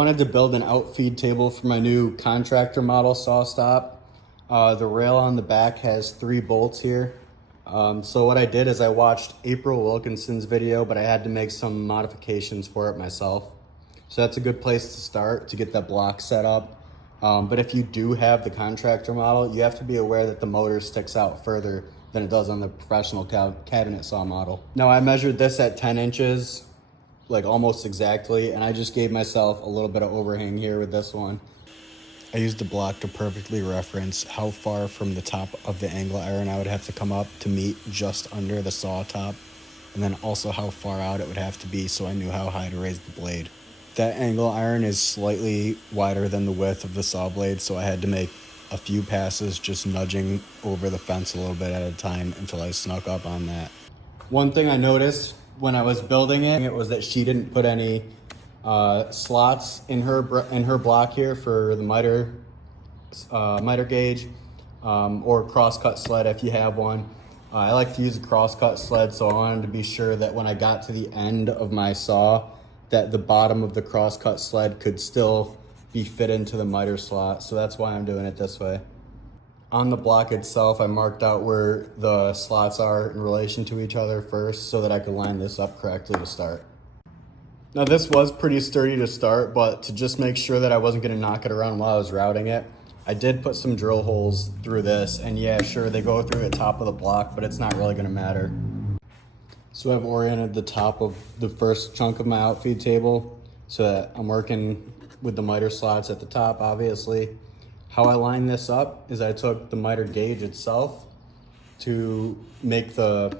I wanted to build an outfeed table for my new contractor model Sawstop. The rail on the back has 3 bolts here. So what I did is I watched April Wilkinson's video, but I had to make some modifications for it myself. So that's a good place to start to get that block set up. But if you do have the contractor model, you have to be aware that the motor sticks out further than it does on the professional cabinet saw model. Now I measured this at 10 inches, like almost exactly, and I just gave myself a little bit of overhang here with this one. I used the block to perfectly reference how far from the top of the angle iron I would have to come up to meet just under the saw top, and then also how far out it would have to be so I knew how high to raise the blade. That angle iron is slightly wider than the width of the saw blade, so I had to make a few passes just nudging over the fence a little bit at a time until I snuck up on that. One thing I noticed when I was building it was that she didn't put any slots in her block here for the miter gauge or crosscut sled if you have one. I like to use a crosscut sled, so I wanted to be sure that when I got to the end of my saw that the bottom of the crosscut sled could still be fit into the miter slot, so that's why I'm doing it this way. On the block itself, I marked out where the slots are in relation to each other first so that I could line this up correctly to start. Now this was pretty sturdy to start, but to just make sure that I wasn't going to knock it around while I was routing it, I did put some drill holes through this, and yeah, sure, they go through the top of the block, but it's not really going to matter. So I've oriented the top of the first chunk of my outfeed table so that I'm working with the miter slots at the top, obviously. How I line this up is I took the miter gauge itself to make the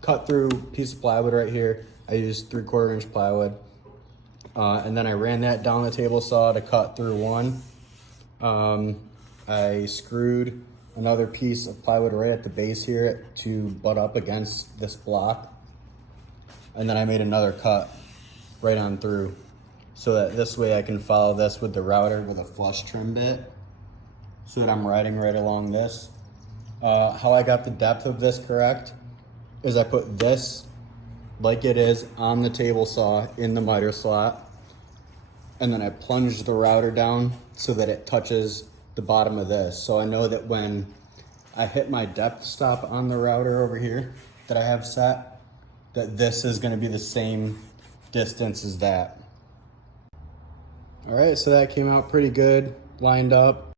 cut through piece of plywood right here. I used 3/4 inch plywood. And then I ran that down the table saw to cut through one. I screwed another piece of plywood right at the base here to butt up against this block. And then I made another cut right on through, so that this way I can follow this with the router with a flush trim bit so that I'm riding right along this. How I got the depth of this correct is I put this like it is on the table saw in the miter slot, and then I plunge the router down so that it touches the bottom of this. So I know that when I hit my depth stop on the router over here that I have set, that this is gonna be the same distance as that. All right, so that came out pretty good, lined up.